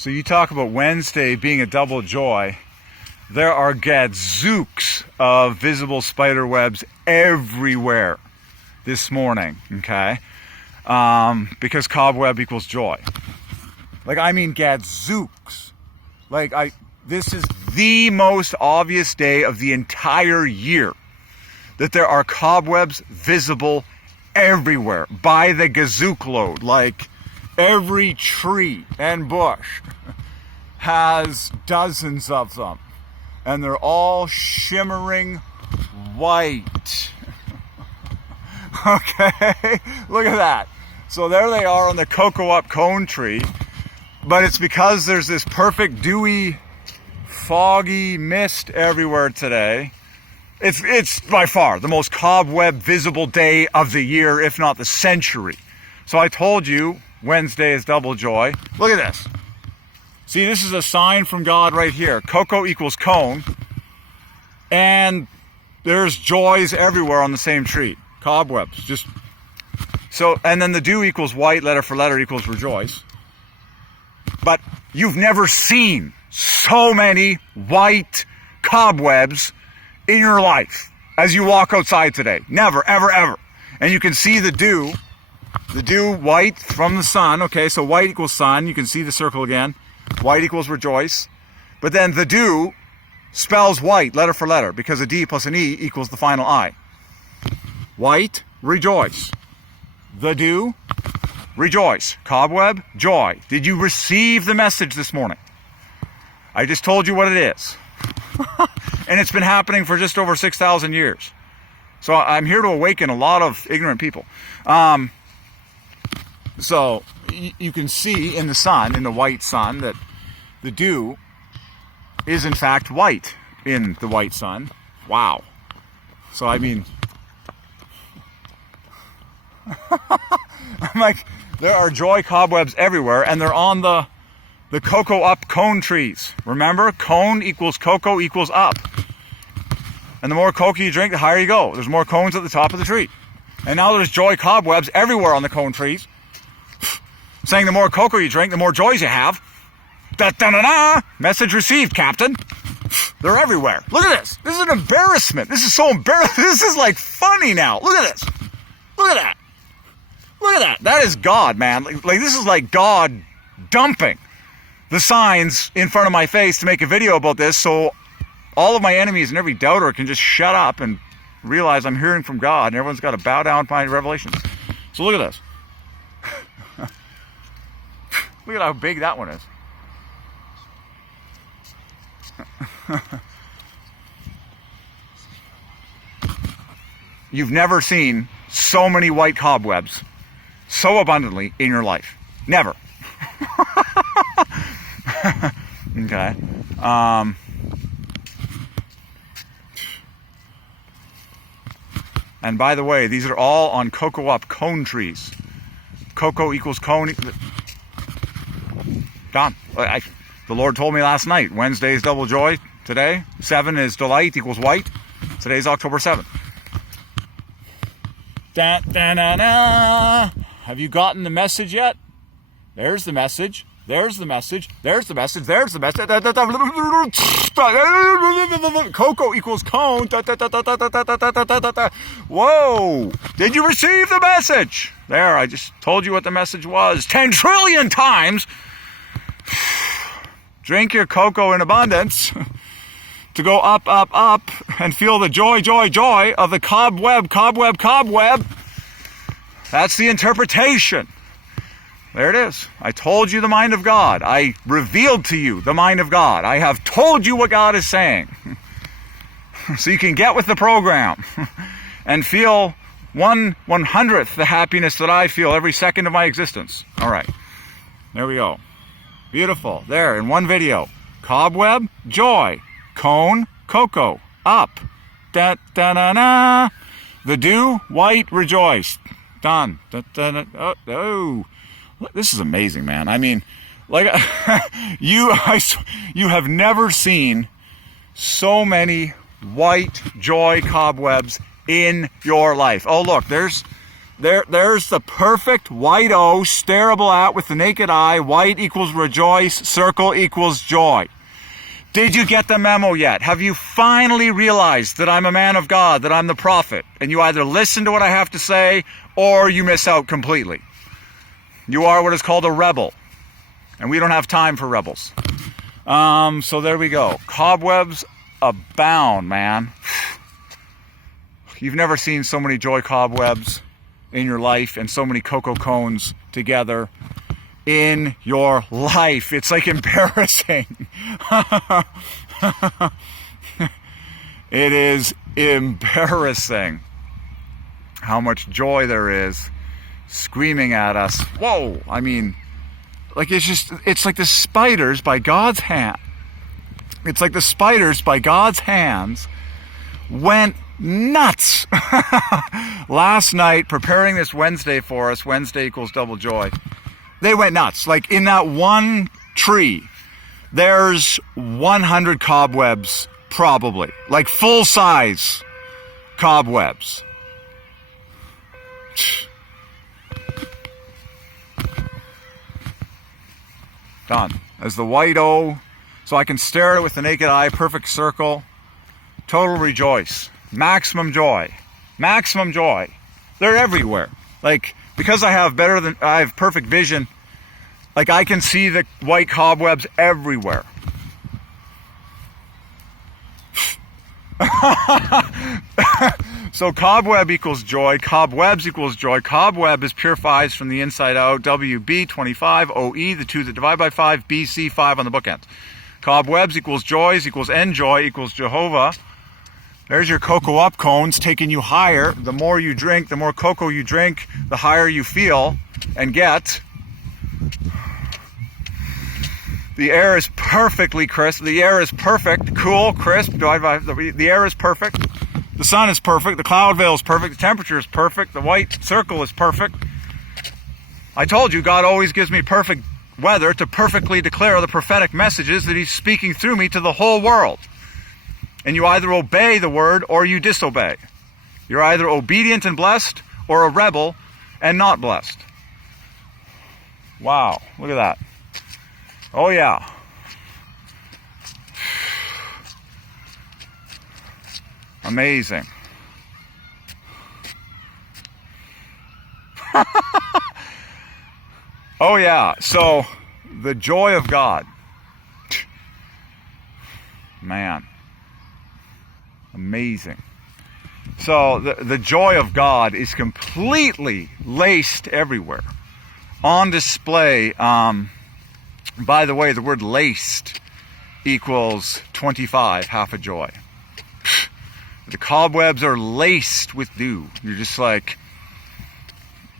So you talk about Wednesday being a double joy. There are gadzooks of visible spider webs everywhere this morning, okay? Because cobweb equals joy. Like, I mean gadzooks. Like, this is the most obvious day of the entire year that there are cobwebs visible everywhere by the gazook load. Like, every tree and bush has dozens of them, and they're all shimmering white. Okay, look at that. So there they are on the cocoa up cone tree, but it's because there's this perfect dewy, foggy mist everywhere today. It's by far the most cobweb visible day of the year, if not the century. So I told you Wednesday is double joy. Look at this. See, this is a sign from God right here. Cocoa equals cone. And there's joys everywhere on the same tree. Cobwebs. Just so, and then the dew equals white, letter for letter equals rejoice. But you've never seen so many white cobwebs in your life as you walk outside today. Never, ever, ever. And you can see the dew white from the sun. Okay, so white equals sun. You can see the circle again. White equals rejoice. But then the dew spells white, letter for letter, because a D plus an E equals the final I. White, rejoice. The dew, rejoice. Cobweb, joy. Did you receive the message this morning? I just told you what it is. And it's been happening for just over 6,000 years. So I'm here to awaken a lot of ignorant people. So you can see in the sun, in the white sun, that the dew is in fact white in the white sun. Wow. So I mean, I'm like, there are joy cobwebs everywhere, and they're on the cocoa up cone trees. Remember, cone equals cocoa equals up. And the more cocoa you drink, the higher you go. There's more cones at the top of the tree. And now there's joy cobwebs everywhere on the cone trees, saying the more cocoa you drink, the more joys you have. Da-da-da-da! Message received, Captain. They're everywhere. Look at this. This is an embarrassment. This is so embarrassing. This is like funny now. Look at this. Look at that. Look at that. That is God, man. Like this is like God dumping the signs in front of my face to make a video about this, so all of my enemies and every doubter can just shut up and realize I'm hearing from God, and everyone's got to bow down to my revelations. So look at this. Look at how big that one is. You've never seen so many white cobwebs so abundantly in your life. Never. Okay. And by the way, these are all on cocoa up cone trees. Cocoa equals cone. Done. The Lord told me last night, Wednesday is double joy. Today, 7 is delight equals white. Today's October 7th. Da, da, da, da. Have you gotten the message yet? There's the message. There's the message. There's the message. There's the message. Cocoa equals cone. Whoa. Did you receive the message? There, I just told you what the message was 10 trillion times. Drink your cocoa in abundance to go up, up, up, and feel the joy, joy, joy of the cobweb, cobweb, cobweb. That's the interpretation. There it is. I told you the mind of God. I revealed to you the mind of God. I have told you what God is saying. So you can get with the program and feel 1/100th the happiness that I feel every second of my existence. All right. There we go. Beautiful. There, in one video. Cobweb, joy. Cone, cocoa. Up. Da, da, da, da. The dew, white, rejoice. Done. Da, da, da. Oh, oh. This is amazing, man. I mean, like, you have never seen so many white joy cobwebs in your life. Oh, look, there's There's the perfect white O, stareable at with the naked eye. White equals rejoice, circle equals joy. Did you get the memo yet? Have you finally realized that I'm a man of God, that I'm the prophet, and you either listen to what I have to say or you miss out completely? You are what is called a rebel, and we don't have time for rebels. So there we go. Cobwebs abound, man. You've never seen so many joy cobwebs in your life and so many cocoa cones together in your life. It's like embarrassing. It is embarrassing how much joy there is screaming at us. Whoa! I mean, like it's like the spiders by God's hand. It's like the spiders by God's hands went nuts last night preparing this Wednesday for us. Wednesday equals double joy. They went nuts. Like in that one tree, there's 100 cobwebs probably. Like full size cobwebs. Done. As the white O, so I can stare at it with the naked eye, perfect circle, total rejoice, maximum joy, maximum joy. They're everywhere. Like, because I have perfect vision, like I can see the white cobwebs everywhere. So cobweb equals joy, cobwebs equals joy. Cobweb is purifies from the inside out. WB 25, OE, the two that divide by 5, BC 5 on the bookends. Cobwebs equals joys equals enjoy equals Jehovah. There's your cocoa up cones taking you higher. The more you drink, the more cocoa you drink, the higher you feel and get. The air is perfectly crisp. The air is perfect, cool, crisp. The air is perfect. The sun is perfect. The cloud veil is perfect. The temperature is perfect. The white circle is perfect. I told you, God always gives me perfect weather to perfectly declare the prophetic messages that He's speaking through me to the whole world. And you either obey the word or you disobey. You're either obedient and blessed or a rebel and not blessed. Wow, look at that. Oh yeah. Amazing. Oh yeah, so the joy of God. Man. Amazing. So the joy of God is completely laced everywhere. On display. By the way, the word laced equals 25, half a joy. The cobwebs are laced with dew. You're just like,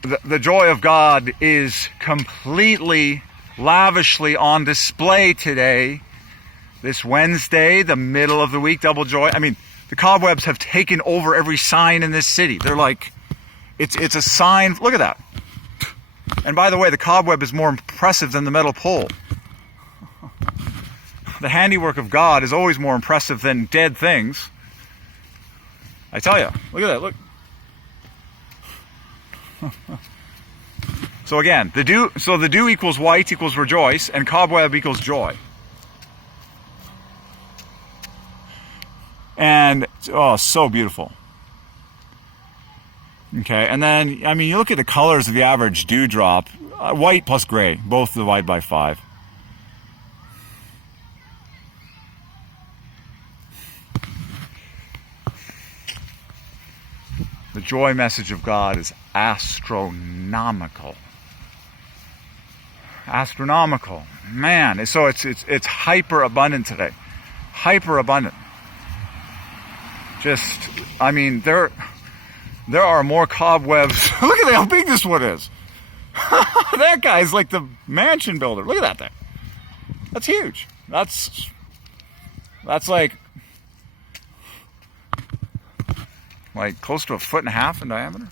the joy of God is completely, lavishly on display today. This Wednesday, the middle of the week, double joy. I mean, the cobwebs have taken over every sign in this city. They're like, it's a sign. Look at that. And by the way, the cobweb is more impressive than the metal pole. The handiwork of God is always more impressive than dead things. I tell you, look at that, look. So again, the dew equals white equals rejoice, and cobweb equals joy. And, oh, so beautiful. Okay, and then, I mean, you look at the colors of the average dewdrop, white plus gray, both divide by 5. The joy message of God is astronomical. Astronomical. Man, so it's hyper abundant today. Hyper abundant. Just, I mean, there are more cobwebs. Look at how big this one is. That guy's like the mansion builder. Look at that thing. That's huge. That's like close to 1.5 feet in diameter.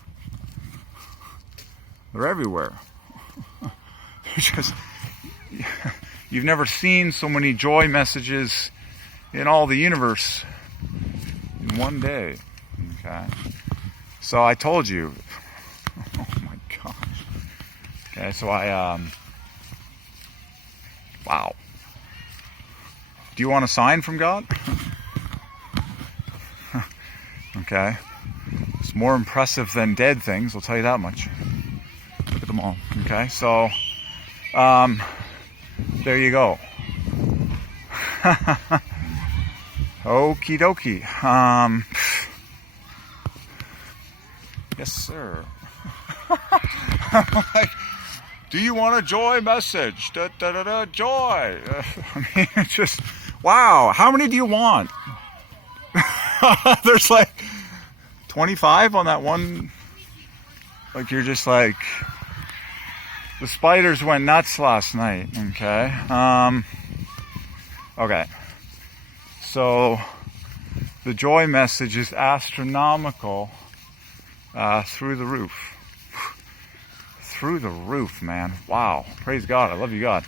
They're everywhere. Just, you've never seen so many joy messages in all the universe in one day. Okay. So I told you, Okay, so wow. Do you want a sign from God? Okay. It's more impressive than dead things, I'll tell you that much. Look at them all. Okay, so, there you go. Okie dokie. Yes, sir. Like, do you want a joy message? Da, da, da, da, joy. I mean, it's just, wow. How many do you want? There's like 25 on that one. Like, you're just like, the spiders went nuts last night. Okay. Okay. So, the joy message is astronomical, through the roof. Through the roof, man. Wow. Praise God. I love you, God.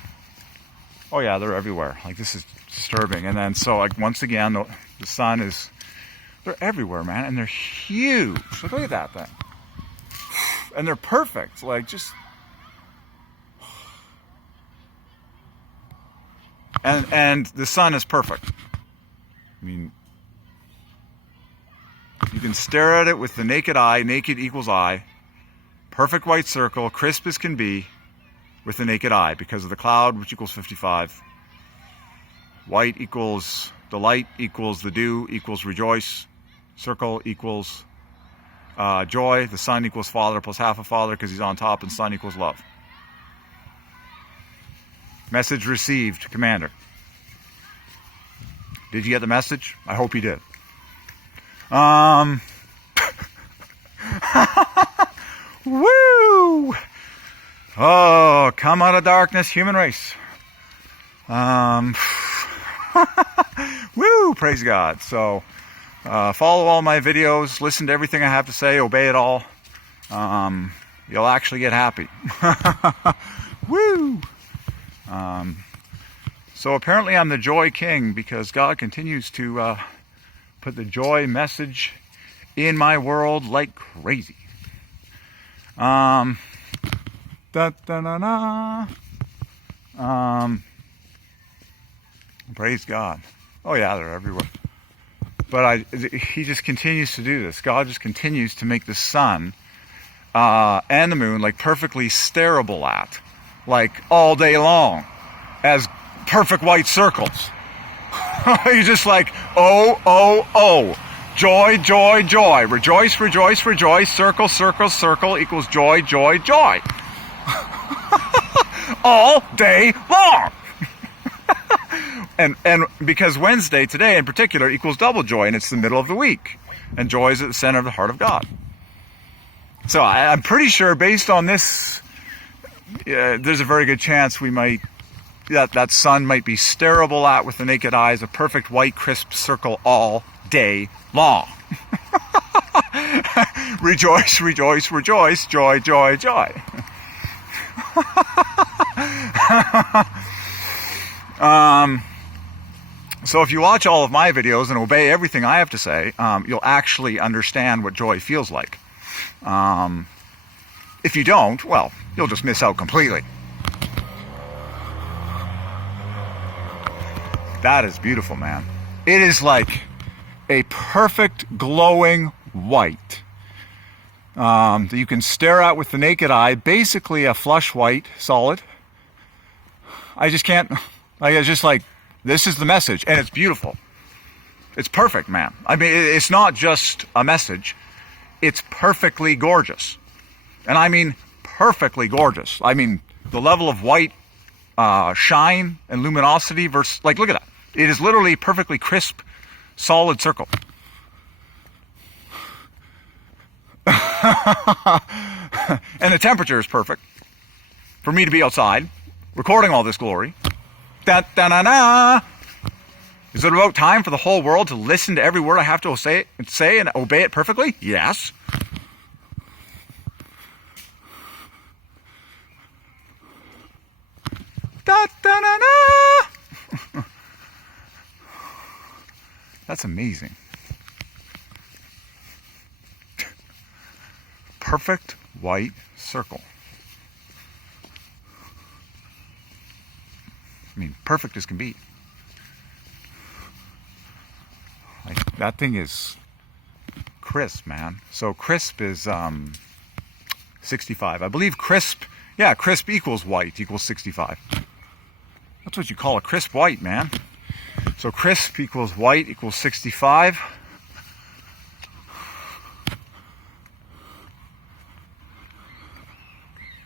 Oh yeah, they're everywhere. Like, this is disturbing. And then, so, like, once again, the sun is, they're everywhere, man. And they're huge. Look at that thing. And they're perfect. Like, just, and the sun is perfect. I mean, you can stare at it with the naked eye. Naked equals eye. Perfect white circle, crisp as can be, with the naked eye, because of the cloud, which equals 55. White equals the light, equals the dew, equals rejoice. Circle equals joy. The sun equals Father plus half a Father, because he's on top, and Son equals love. Message received, Commander. Did you get the message? I hope you did. Woo! Oh, come out of darkness, human race. Woo! Praise God. So, follow all my videos, listen to everything I have to say, obey it all. You'll actually get happy. Woo! So apparently I'm the joy king, because God continues to put the joy message in my world like crazy. Da, da, da, da. Praise God. Oh yeah, they're everywhere. But he just continues to do this. God just continues to make the sun and the moon like perfectly stareable at, like all day long, as perfect white circles. You're just like, oh, oh, oh. Joy, joy, joy. Rejoice, rejoice, rejoice. Circle, circle, circle equals joy, joy, joy. All day long. and because Wednesday, today in particular, equals double joy, and it's the middle of the week. And joy is at the center of the heart of God. So I'm pretty sure, based on this, there's a very good chance we might, that sun might be stareable at with the naked eyes, a perfect white, crisp circle all day long. Rejoice, rejoice, rejoice, joy, joy, joy. So if you watch all of my videos and obey everything I have to say, you'll actually understand what joy feels like. If you don't, well, you'll just miss out completely. That is beautiful, man. It is like a perfect glowing white that you can stare at with the naked eye, basically a flush white solid. I just can't, like, it's just like, this is the message, and it's beautiful. It's perfect, man. I mean, it's not just a message, it's perfectly gorgeous. And I mean perfectly gorgeous. I mean, the level of white shine and luminosity versus, like, look at that. It is literally perfectly crisp, solid circle. And the temperature is perfect for me to be outside recording all this glory. Da, da, da, da. Is it about time for the whole world to listen to every word I have to say and obey it perfectly? Yes. Da, da, da, da. That's amazing. Perfect white circle. perfect as can be. Like, that thing is crisp, man. So crisp is 65. I believe crisp, yeah, crisp equals white equals 65. That's what you call a crisp white, man. So crisp equals white equals 65.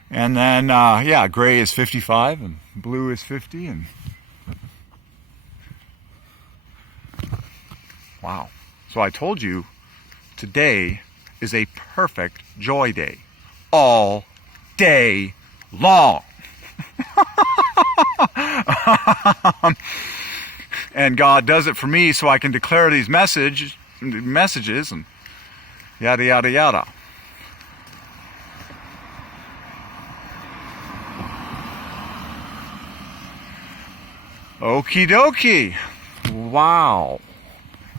And then, yeah, gray is 55 and blue is 50. And wow. So I told you today is a perfect joy day. All day long. And God does it for me so I can declare these messages and yada, yada, yada. Okie dokie. Wow.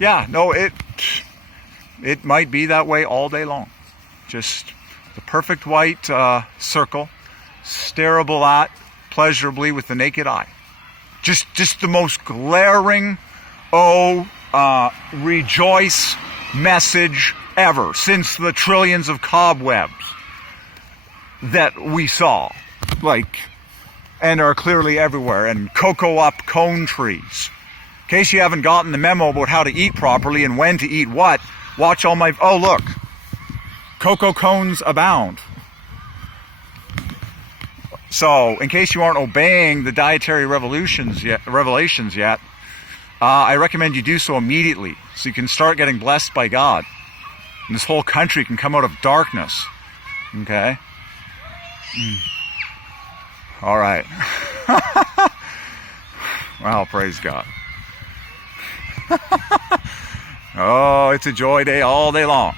Yeah, no, it might be that way all day long. Just the perfect white circle, stareable at pleasurably with the naked eye. Just the most glaring, rejoice message ever since the trillions of cobwebs that we saw, like, and are clearly everywhere, and cocoa up cone trees. In case you haven't gotten the memo about how to eat properly and when to eat what, watch all my, oh look, cocoa cones abound. So, in case you aren't obeying the dietary revelations yet, I recommend you do so immediately, so you can start getting blessed by God. And this whole country can come out of darkness. Okay? All right. Well, praise God. Oh, it's a joy day all day long.